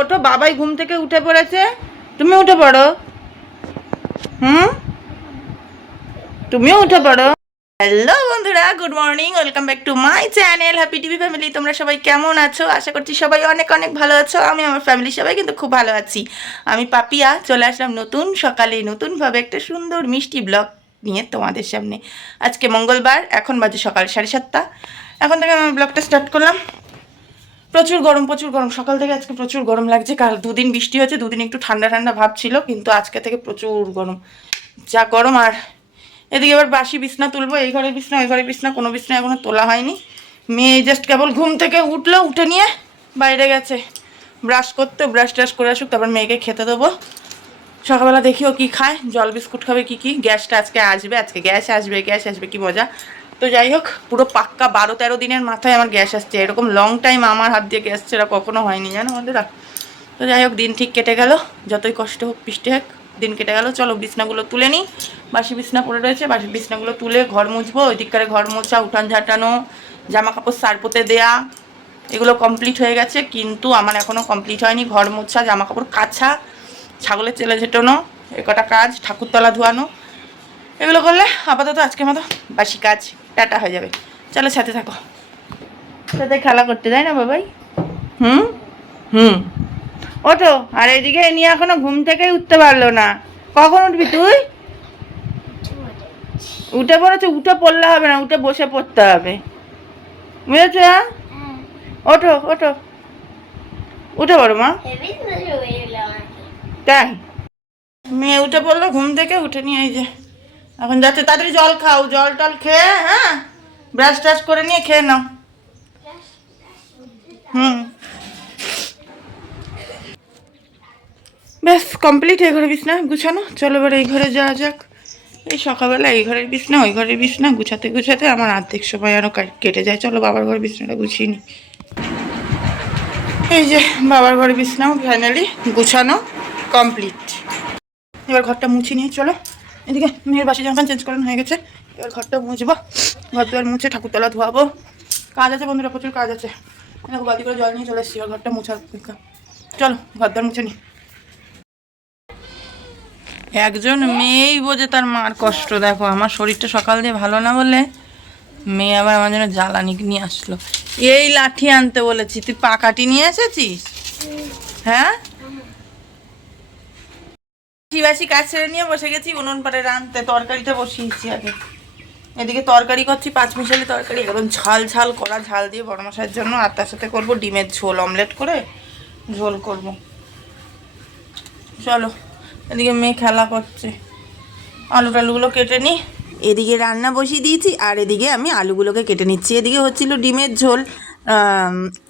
ওঠো, বাবাই ঘুম থেকে উঠে পড়েছে, তুমি উঠে পড়ো। তুমিও উঠে পড়ো। হ্যালো বন্ধুরা, good morning, welcome back to my channel happy TV family. তোমরা সবাই কেমন আছো? আশা করছি সবাই অনেক অনেক ভালো আছো। আমি আমার ফ্যামিলি সবাই কিন্তু খুব ভালো আছি। আমি পাপিয়া চলে আসলাম নতুন সকালে নতুনভাবে একটা সুন্দর মিষ্টি ব্লগ নিয়ে তোমাদের সামনে। আজকে মঙ্গলবার, এখন বাজে সকাল 7:30। এখন থেকে আমি ব্লগটা স্টার্ট করলাম। প্রচুর গরম, সকাল থেকে আজকে প্রচুর গরম লাগছে। কাল দুদিন বৃষ্টি হয়েছে, দুদিন একটু ঠান্ডা ঠান্ডা ভাব ছিল, কিন্তু আজকে থেকে প্রচুর গরম, যা গরম। আর এদিকে এবার বাসি বিছনা তুলবো, এই ঘরের বিছনা ওই ঘরের বিছনা, কোনো বিছনা এখনো তোলা হয়নি। মেয়ে জাস্ট কেবল ঘুম থেকে উঠলো, উঠে নিয়ে বাইরে গেছে ব্রাশ করতে, ব্রাশ ট্রাশ করে আসুক, তারপর মেয়েকে খেতে দেবো। সকালবেলা দেখি ও কী খায়, জল বিস্কুট খাবে কি। গ্যাসটা আজকে আসবে, গ্যাস আসবে কি মজা। তো যাই হোক, পুরো পাক্কা 12-13 দিনের মাথায় আমার গ্যাস আসছে। এরকম লং টাইম আমার হাত দিয়ে গ্যাস ছাড়া কখনো হয়নি, জানো বন্ধুরা। তো যাই হোক, দিন ঠিক কেটে গেল, যতই কষ্ট হোক বৃষ্টি হোক, দিন কেটে গেল। চলো বিছনাগুলো তুলে নিই, বাসি বিছনা পড়ে রয়েছে, বাসি বিছনাগুলো তুলে ঘর মুছবো। ওইদিককারে ঘর মোছা, উঠান ঝাঁটানো, জামা কাপড় সারপোতে দেয়া, এগুলো কমপ্লিট হয়ে গেছে, কিন্তু আমার এখনও কমপ্লিট হয়নি ঘর মোছা, জামা কাপড় কাছা, ছাগলের চেলে ঝেটানো, এ কটা কাজ, ঠাকুরতলা ধোয়ানো, এগুলো করলে আপাতত আজকের মতো বাসি কাজ টাটা হয়ে যাবে। চলো সাথে থাকো, সাথে খেলা করতে দেয় না বাবাই। হুম ওঠো। আর এদিকে নিয়ে এখনো ঘুম থেকে উঠতে পারলো না। কখন উঠবি তুই? উঠে পড়েছে, উঠে পড়লে হবে না, উঠে বসে পড়তে হবে, বুঝেছ? ওঠো ওঠো, উঠে পড়ো মা। তাই মেয়ে উঠে পড়লো ঘুম থেকে, উঠে নিয়ে এই যে এখন যাচ্ছে। তাড়াতাড়ি জল খাও, জল টল খেয়ে, হ্যাঁ ব্রাশ ট্রাশ করে নিয়ে খেয়ে নাও। ব্যাস কমপ্লিট এই ঘরের বিছনা গুছানো। চলো এবার এই ঘরে যাওয়া যাক। এই সকালবেলা এই ঘরের বিছনা ওই ঘরের বিছনা গুছাতে গুছাতে আমার অর্ধেক সময় আরও কেটে যায়। চলো বাবার ঘরের বিছনাটা গুছিয়ে নিই। এই যে বাবার ঘরের বিছনাও ফাইনালি গুছানো কমপ্লিট। এবার ঘরটা মুছে নিয়ে চলো এদিকে। মেয়ের বাসি জামা চেঞ্জ করানো হয়ে গেছে, এবার ঘরটা মুছবো। ঘর দুয়ার মুছে ঠাকুরতলা ধোয়াবো। কাজ আছে বন্ধুরা, প্রচুর কাজ আছে। দেখো বালতি করে জল নিয়ে চলে এসেছি, এবার ঘরটা মুছার অপেক্ষা। চলো ঘর দুয়ার মুছে নিই। একজন মেয়েই বোঝে তার মার কষ্ট। দেখো আমার শরীরটা সকাল দিয়ে ভালো না বলে মেয়ে আবার আমার জন্য জ্বালানি নিয়ে আসলো। এই লাঠি আনতে বলেছি, তুই পাকাটি নিয়ে এসেছিস? হ্যাঁ, বাসি কাজ ছেড়ে নিয়ে বসে গেছি উনুন পাড়ে রাঁধতে। তরকারিটা বসিয়েছি আগে, এদিকে তরকারি করছি, 5 মিশালি তরকারি, একদম ঝাল ঝাল করা, ঝাল দিয়ে বড় মশাইয়ের জন্য। আর তার সাথে করবো ডিমের ঝোল, অমলেট করে ঝোল করব। চলো এদিকে মেয়ে খেলা করছে, আলু টালুগুলো কেটে নিই। এদিকে রান্না বসিয়ে দিয়েছি, আর এদিকে আমি আলুগুলোকে কেটে নিচ্ছি। এদিকে হচ্ছিল ডিমের ঝোল,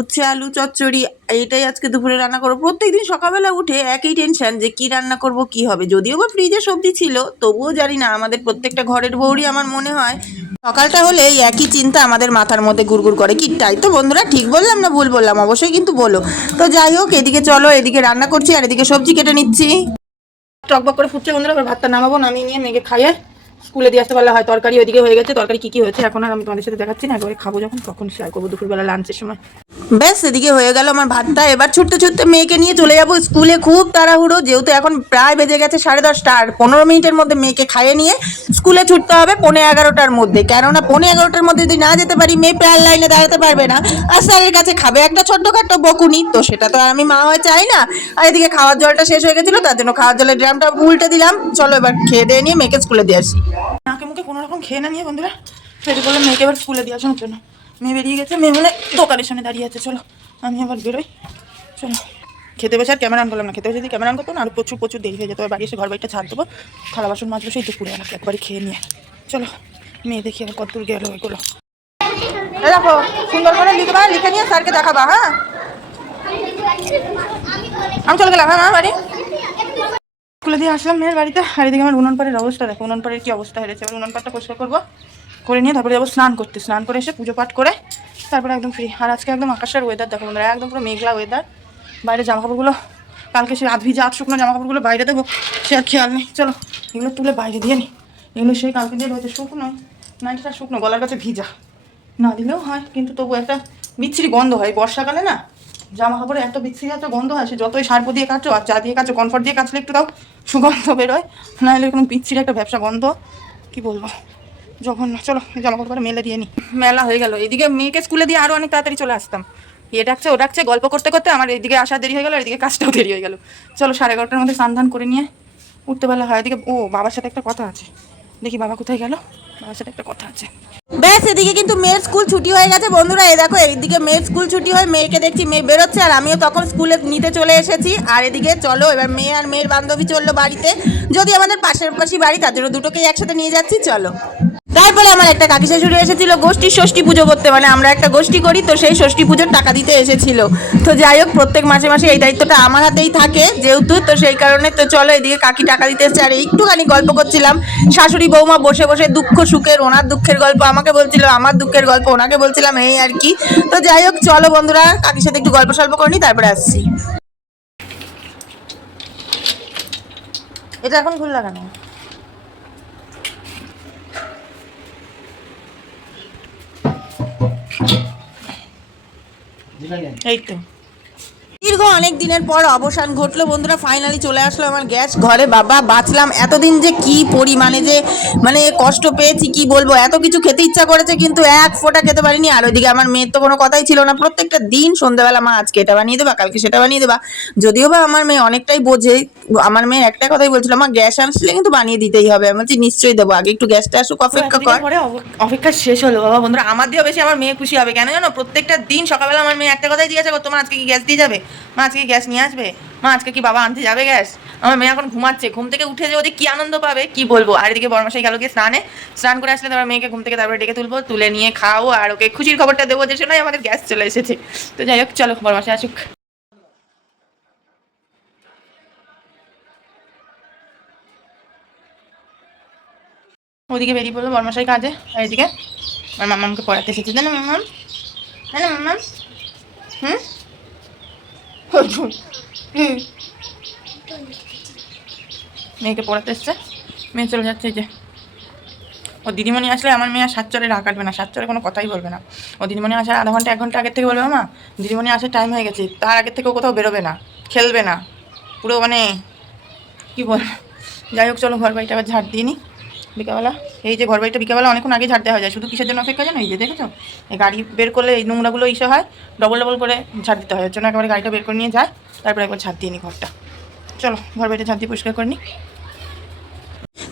উচ্ছে আলু চচ্চড়ি, এইটাই আজকে দুপুরে রান্না করবো। প্রত্যেকদিন সকালবেলা উঠে একই টেনশন যে কি রান্না করব কি হবে। যদিও বা ফ্রিজে সবজি ছিল, তবুও জানি না, আমাদের প্রত্যেকটা ঘরের বউরই আমার মনে হয় সকালটা হলে এই একই চিন্তা আমাদের মাথার মধ্যে গুড়গুড় করে। কি তাই তো বন্ধুরা, ঠিক বললাম না ভুল বললাম? অবশ্যই কিন্তু বলো। তো যাই হোক, এদিকে চলো, এদিকে রান্না করছি আর এদিকে সবজি কেটে নিচ্ছি। টকবক করে ফুটছে বন্ধুরা, এবার ভাতটা নামাবো, নামিয়ে নিয়ে মেয়েকে খাইয়ে স্কুলে দিয়ে আসতে পারলে হয়। তরকারি ওইদিকে হয়ে গেছে, তরকারি কী হয়েছে এখন আর আমি তোমাদের সাথে দেখাচ্ছি না, এবারে খাবো যখন তখন শেয়ার করবো দুপুরবেলা লাঞ্চের সময়। ব্যাস এদিকে হয়ে গেল আমার ভাতটা। এবার ছুটতে ছুটতে মেয়েকে নিয়ে চলে যাবো স্কুলে। খুব তাড়াহুড়ো, যেহেতু এখন প্রায় বেজে গেছে 10:30, আর 15 মিনিটের মধ্যে মেয়েকে খাইয়ে নিয়ে স্কুলে ছুটতে হবে 11:15-র মধ্যে। কেননা 11:15-র মধ্যে যদি না যেতে পারি, মেয়ে প্রায় লাইনে দাঁড়াতে পারবে না, আর স্যারের কাছে খাবে একটা ছোট্টখাট্টো বকুনি। তো সেটা তো আমি মা হয়ে চাই না। আর এদিকে খাওয়ার জলটা শেষ হয়ে গেছিলো, তার জন্য খাওয়ার জলের ড্রামটা উল্টে দিলাম। চলো এবার খেয়ে দিয়ে নিয়ে মেয়েকে স্কুলে দিয়ে আসি। নাকে মুখে কোনো রকম খেয়ে না নিয়ে বন্ধুরা রেডি করলাম মেয়েকে এবার স্কুলে দিয়ে আসানোর জন্য। মেয়ে বেরিয়ে গেছে, মেয়ে মানে দোকানের সামনে দাঁড়িয়ে আছে। চলো আমি আবার বেরোই। চলো খেতে বসে আর ক্যামেরা অন করলাম না, খেতে বসে যদি ক্যামেরা অন করতো না আর প্রচুর দেরি হয়ে যেত। বাড়ি এসে ঘর বাড়িটা ছাড় দেবো, থালা বাসন মাজবো সেই দুপুরে আমাকে একবারই খেয়ে নিয়ে। চলো মেয়ে দেখি আবার কত দূর গেলো এগুলো। দেখো সুন্দর করে লিখবা, লিখে নিয়ে স্যারকে দেখাবা। হ্যাঁ আমি চলে গেলাম। হ্যাঁ বাড়ি স্কুলে দিয়ে আসলাম মেয়ের বাড়িতে। আর এদিকে আমার উনুন পাড়ের অবস্থা দেখো, উনুন পাড়ের কি অবস্থা হয়েছে। এবার উনুন পাড়টা পরিষ্কার করবো, করে নিয়ে তারপরে যাবো স্নান করতে। স্নান করে এসে পুজো পাঠ করে তারপরে একদম ফ্রি। আর আজকে একদম আকাশের ওয়েদার দেখো বন্ধুরা, একদম পুরো মেঘলা ওয়েদার। বাইরে জামাকাপড়গুলো কালকে সে আধ ভিজা আধ শুকনো জামাকাপড়গুলো বাইরে দেবো, সে আর খেয়াল নেই। চলো এগুলো তুলে বাইরে দিয়ে নিই। এগুলো সেই কালকে দিয়ে রয়েছে শুকনো, নাইটটা শুকনো, গলার কাছে ভিজা, না দিলেও হয় কিন্তু তবু একটা বিচ্ছিরি গন্ধ হয় বর্ষাকালে না, জামা কাপড়ে এত বিচ্ছিরি এত গন্ধ আসে, যতই সার্প দিয়ে কাচো আর চা দিয়ে কাচো, কমফর্ট দিয়ে কাচলে একটু তাও সুগন্ধ বেরোয়, নাহলে কোনো বিচ্ছিরি একটা ব্যবসা গন্ধ, কি বলবো যখন। চলো জামা কাপড় মেলে দিয়ে নি, মেলা হয়ে গেল। এদিকে মেয়েকে স্কুলে দিয়ে আরও অনেক তাড়াতাড়ি চলে আসতাম, এ ডাকছে ও ডাকছে, গল্প করতে করতে আমার এদিকে আসা দেরি হয়ে গেল, এদিকে কাজটাও দেরি হয়ে গেল। চলো 11:30টার মধ্যে স্নান করে নিয়ে উঠতে বেলা হয়। এদিকে ও বাবার সাথে একটা কথা আছে, দেখি বাবা কোথায় গেল, বাবার সাথে একটা কথা আছে। ব্যাস এদিকে কিন্তু মেয়ের স্কুল ছুটি হয়ে গেছে বন্ধুরা। এই দেখো এইদিকে মেয়ের স্কুল ছুটি হয়, মেয়েকে দেখছি মেয়ে বেরোচ্ছে আর আমিও তখন স্কুলে নিতে চলে এসেছি। আর এদিকে চলো এবার মেয়ে আর মেয়ের বান্ধবী চললো বাড়িতে, যদি আমাদের পাশের পাশি বাড়ি তার জন্য দুটোকেই একসাথে নিয়ে যাচ্ছি। চলো তারপরে আমার একটা কাকি শাশুড়ি এসেছিল গোষ্ঠীর ষষ্ঠী পুজো করতে, মানে আমরা একটা গোষ্ঠী করি তো, সেই ষষ্ঠী পুজোর টাকা দিতে এসেছিল। তো যাই হোক প্রত্যেক মাসে মাসে এই দায়িত্বটা আমার হাতেই থাকে যেহেতু, তো সেই কারণে তো চলো এদিকে কাকি টাকা দিতে এসেছে আর একটুখানি গল্প করছিলাম। শাশুড়ি বৌমা বসে বসে দুঃখ সুখের, ওনার দুঃখের গল্প আমাকে বলছিল, আমার দুঃখের গল্প ওনাকে বলছিলাম, এই আর কি। তো যাই হোক চলো বন্ধুরা কাকির সাথে একটু গল্প সল্প করে নি, তারপরে আসছি। এটা এখন ভুল লাগানো এই তো দীর্ঘ অনেক দিনের পর অবসান ঘটলো বন্ধুরা, ফাইনালি চলে আসলো আমার গ্যাস ঘরে। বাবা বাঁচলাম, এতদিন যে কি পরিমাণে যে মানে কষ্ট পেয়েছি কি বলবো, এত কিছু খেতে ইচ্ছা করেছে কিন্তু এক ফোঁটা খেতে পারিনি। আর ওইদিকে আমার মেয়ের তো কোনো কথাই ছিল না, প্রত্যেকটা দিন সন্ধ্যাবেলা মা আজকে এটা বানিয়ে দেবা, কালকে সেটা বানিয়ে দেবা। যদিও বা আমার মেয়ে অনেকটাই বোঝে, আমার মেয়ে একটা কথাই বলছিল, আমার গ্যাস আসলে কিন্তু বানিয়ে দিতেই হবে। আমি বলছি নিশ্চয়ই দেবো, আগে একটু গ্যাসটা আসুক, অপেক্ষা কর। পরে অপেক্ষা শেষ হলো বাবা বন্ধুরা, আমার দিয়েও বেশি আমার মেয়ে খুশি হবে কেন জানো, প্রত্যেকটা দিন সকালবেলা আমার মেয়ে একটা কথাই জিজ্ঞাসা করতো, মা আজকে কি গ্যাস দিয়ে যাবে, মা আজকে কি গ্যাস নিয়ে আসবে, মা আজকে কি বাবা আনতে যাবে গ্যাস। আমার মেয়ে এখন ঘুমাচ্ছে, ঘুম থেকে উঠে যে ওদের কি আনন্দ পাবে কি বলবো। আর এদিকে বড়মাসাই গেল গিয়ে স্নান করে আসলে তারপর মেয়েকে ঘুম থেকে তারপরে ডেকে তুলবো, তুলে নিয়ে খাও আর ওকে খুশির খবরটা দেবো যে শোনাই আমাদের গ্যাস চলে এসেছে। তো যাই হোক চলো বড়মাসাই আসুক। ওদিকে বেরিয়ে পড়লো বড়মশাই কাজে, আর এদিকে আমার মামামকে পড়াতে এসেছে, না মামাম, হ্যাঁ না মামাম, মেয়েকে পড়াতে এসছে, মেয়ে চলে যাচ্ছে। এই যে ও দিদিমণি আসলে আমার মেয়ে আর সাতচরে রাগ কাটবে না, সাতচরে কোনো কথাই বলবে না। ও দিদিমণি আসার আধা ঘন্টা 1 ঘন্টা আগের থেকে বলবে মা দিদিমণি আসার টাইম হয়ে গেছে, তার আগের থেকে ও কোথাও বেরোবে না, খেলবে না, পুরো মানে কী বলবো। যাই হোক চলো ঘর বাড়িটা আবার ঝাড় দিয়ে নিই বিকালবেলা। এই যে ঘর বাড়িটা বিকালবেলা অনেকক্ষণ আগে ঝাড় দেওয়া হয়ে যায়, শুধু কিসের জন্য অপেক্ষা জানো, এই যে দেখেছো এই গাড়ি বের করলে এই নোংরাগুলো ইসে হয়, ডবল ডবল করে ঝাড় দিতে হয়, ওর জন্য একেবারে গাড়িটা বের করে নিয়ে যায়, তারপরে একবার ঝাড় দিয়ে নিই ঘরটা। চলো ঘর বাড়িটা ঝাড় দিয়ে পরিষ্কার করে নিই।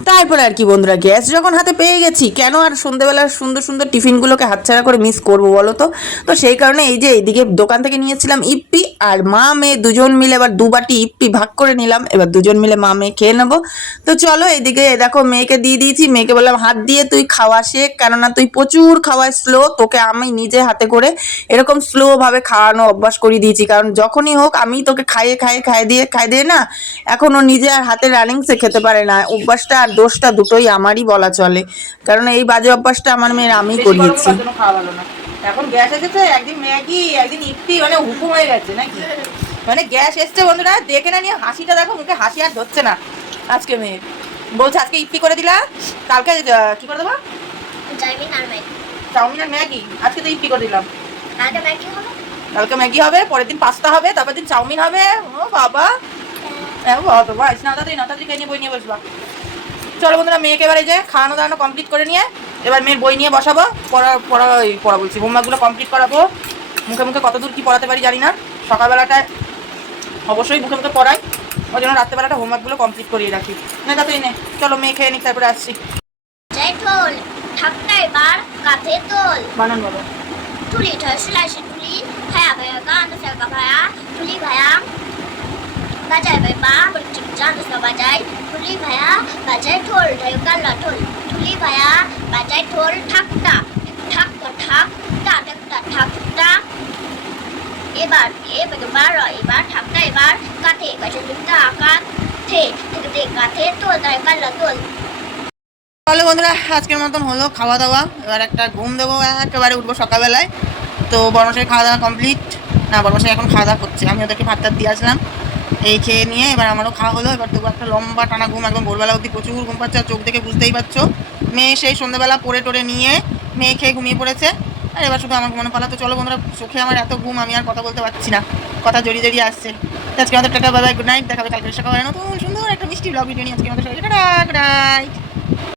তারপর আর কি বন্ধুরা, গ্যাস যখন হাতে পেয়ে গেছি কেন আর সন্ধ্যেবেলার সুন্দর সুন্দর টিফিনগুলোকে হাতছাড়া করে মিস করবো বলো তো। তো সেই কারণে এই যে এইদিকে দোকান থেকে নিয়েছিলাম ইপ্পি, আর মা মেয়ে দুজন মিলে এবার 2 বাটি ইপ্পি ভাগ করে নিলাম, এবার দুজন মিলে মা মেয়ে খেয়ে নেবো। তো চলো এইদিকে দেখো মেয়েকে দিয়ে দিয়েছি, মেয়েকে বললাম হাত দিয়ে তুই খাওয়া শেখ, কেননা তুই প্রচুর খাওয়ায় স্লো, তোকে আমি নিজে হাতে করে এরকম স্লোভাবে খাওয়ানো অভ্যাস করে দিয়েছি, কারণ যখনই হোক আমি তোকে খাইয়ে দিয়ে না, এখনও নিজে আর হাতে রানিংসে খেতে পারে না, অভ্যাসটা আর দোষটা দুটোই আমারই বলা চলে, কারণ এই বাজে অভ্যাসটা আমার মেয়ের আমি করিয়েছি। এখন গ্যাস এসেছে, একদিন ম্যাগি একদিন ইপি, মানে হুকুম হয়ে গেছে নাকি, মানে গ্যাস এসছে বন্ধুরা, দেখে না নিয়ে হাসিটা দেখো, মুখে হাসি আর ধরছে না আজকে মেয়ে। বলছে আজকে ইপি করে দিলা, কালকে কি করে দেবো, চাউমিন আর ম্যাগি, আজকে তো ইপি করে দিলাম, কালকে ম্যাগি হবে, পরের দিন পাস্তা হবে, তারপর দিন চাউমিন হবে। ও বাবা চলো বন্ধুরা মেয়েকে এবার এই যে খাওয়ানো দাওয়ানো কমপ্লিট করে নিয়ে এবার মেয়ের বই নিয়ে বসাবো, পড়া বলছি হোমওয়ার্কগুলো কমপ্লিট করাবো। মুখে মুখে কতদূর কি পড়াতে পারি জানি না, সকালবেলাটায় অবশ্যই মুখে মুখে পড়াই, ওই জন্য রাত্রেবেলাটা হোমওয়ার্কগুলো কমপ্লিট করিয়ে রাখি। না তাতেই নে, চলো মেয়ে খেয়ে নিক তারপরে আসছি। বানান বলো। Bajai bai ba bercik jangan suka bajai tuli baya bajai thol dari kala thol tuli baya bajai thol thak ta এবার থাকটা এবার কাতে কাছে দুটা কাতে থেকে কাতে তোল তাই কালা তোল। তাহলে বন্ধুরা আজকের মতন হলো খাওয়া দাওয়া, এবার একটা ঘুম দেবো, একেবারে উঠবো সকালবেলায়। তো বড়মশাই খাওয়া দাওয়া কমপ্লিট, না বড়মশাই এখন খাওয়া দাওয়া করছে, আমি ওদেরকে ভাত টাত দিয়ে আসলাম, এই খেয়ে নিয়ে এবার আমারও খাওয়া হলো। এবার তবু একটা লম্বা টানা ঘুম, একদম ভোরবেলা অবধি প্রচুর ঘুম পাচ্ছে, আর চোখ দেখে বুঝতেই পারছো মেয়ে সেই সন্ধ্যাবেলা পড়ে টোরে নিয়ে মেয়ে খেয়ে ঘুমিয়ে পড়েছে, আর এবার শুধু আমার ঘুমানো পালা। তো চলো বন্ধুরা চোখে আমার এত ঘুম আমি আর কথা বলতে পারছি না। কথা জড়িয়ে জড়িয়ে আসছে। তো আজকে আমাদের tata bye bye, good night, দেখাবে কালকে সকালে নতুন সুন্দর একটা মিষ্টি ব্লগ ভিডিও নিয়ে। আজকে আমাদের সবাই টাটা, গুড নাইট।